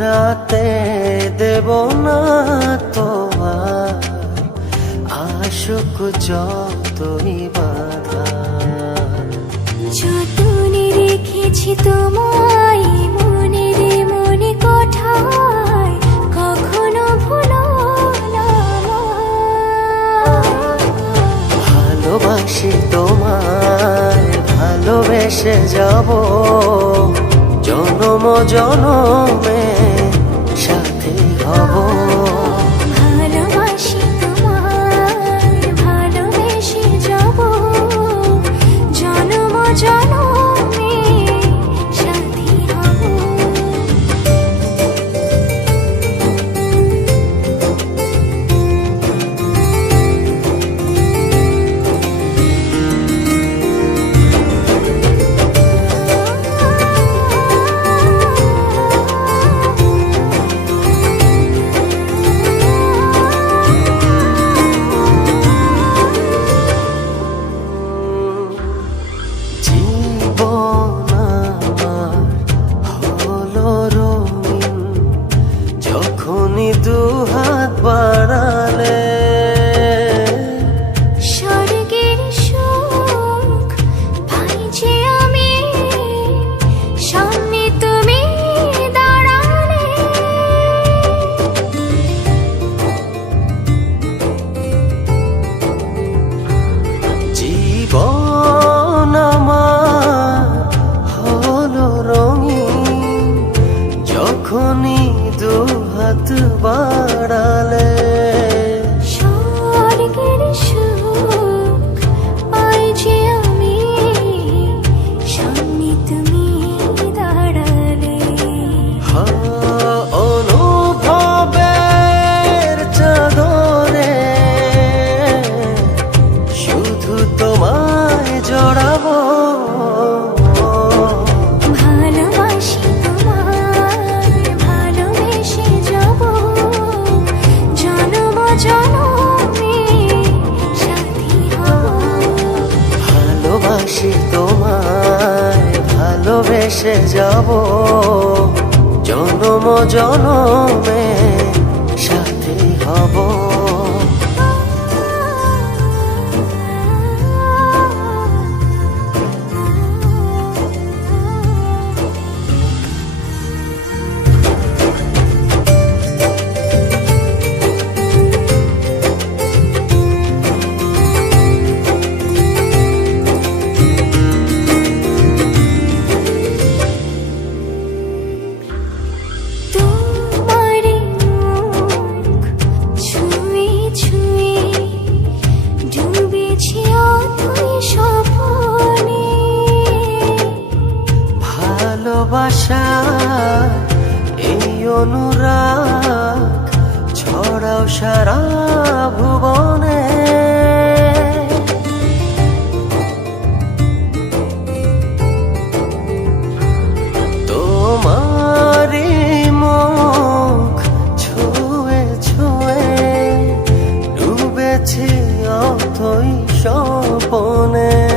রাতে দেব না তোমার আশুক যতই বাধা। যতনে রেখেছি তোমায় মনে রে মনে কোঠায় কখনো ভুলো ভালোবাসি তোমায় ভালোবেসে যাব। জনম জনমে 却 মিশে যাব। জনম জনমে সাথী হব। ভালোবাসা এই অনুরাগ ছড়াও সারা ভুবনে। তোমারে মুখ অথই স্বপনে।